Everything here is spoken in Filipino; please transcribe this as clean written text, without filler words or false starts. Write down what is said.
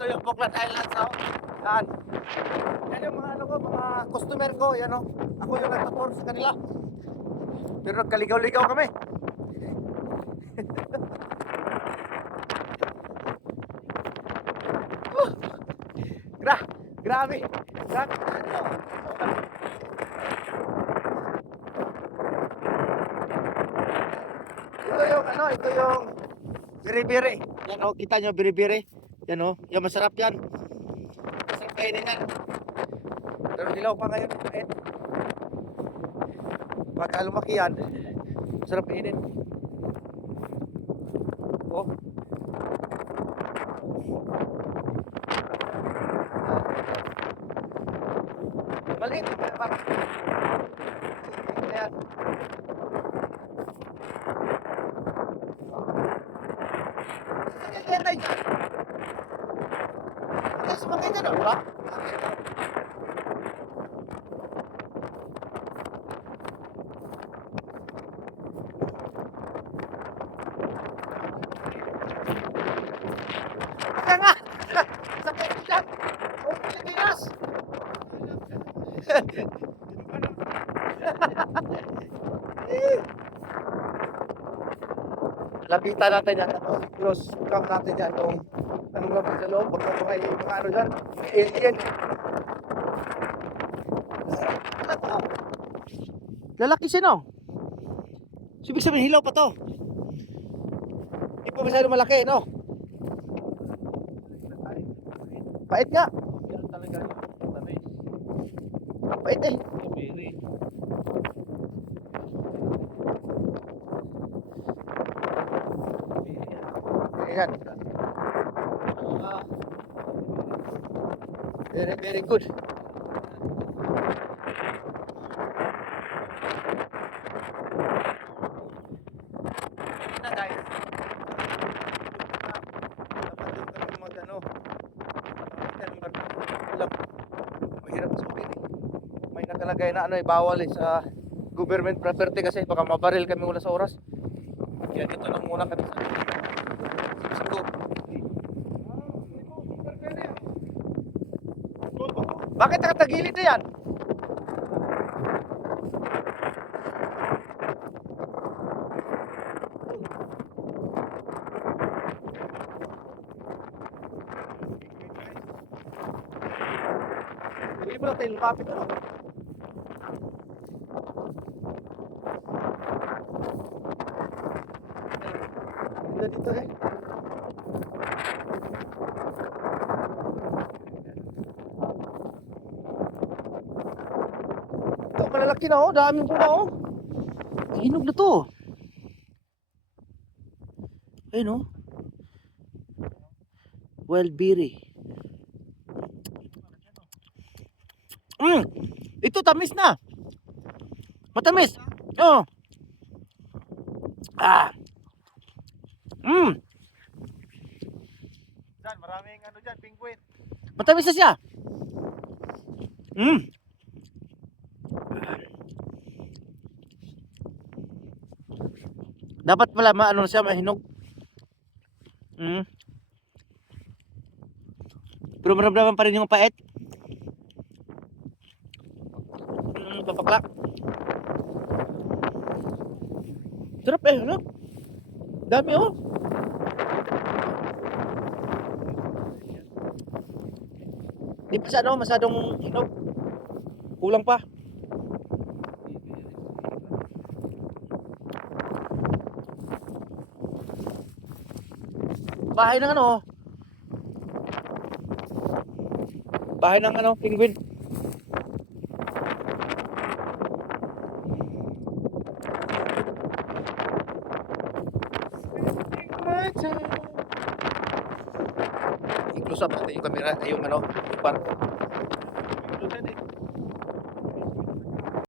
Ito yung Buklan Islands, oh. Yan. Yan yung mga ano ko, mga customer ko, yan oh. Ako yung nagtator sa kanila. Pero nagkaligaw-ligaw kami. Grabe. Grabe. Ito yung ano, ito yung biri-biri. Yan oh, kita nyo biri-biri. Yan oh, yung masarap yan. Masarap kainin yan. Pero dilaw pa ngayon. Pagka lumaki yan, masarap kainin. Oh. Maliit. Ayan. Ayan tayo dyan. Ayan, sumakay dyan, wala? Baka nga! Sakay dyan! Oh, Pilipinas! Lapitan natin yan. Close cam natin yan. Kung anong labas sa loob. Baka mga ano dyan. Alien. Ano to? Lalaki siya no? Ibig sabihin hilaw pa to. Hindi pa masyado malaki no? Pait nga. Yan talaga. Pait eh. Ayan. Very, very good. Na guys. Mahirap sukin eh. May nakalagay na ano eh, bawal eh sa government property kasi baka mabaril kami mula sa oras. Kaya dito lang muna kami sa Sipsiko. Bakit nakatagilid na yan? Hindi mo lang tayo lumapit ano? Dito eh. Ito malalaki na oh, daming bunga oh. Hinog na to. Ayun oh. Wild berry. Ito tamis na. Matamis. Oh. Diyan, maraming ano diyan, penguin. Matamis na siya. Dapat pala maano siya, mahinog. Pero maramdaman pa rin yung pait. Papakla. Sarap eh, no? Dami oh. Di pa siya no, masyadong hinog. Kulang pa. Bahay ng ano? Bahay ng ano, penguin. I-close up natin yung camera, yung ano, yung barko.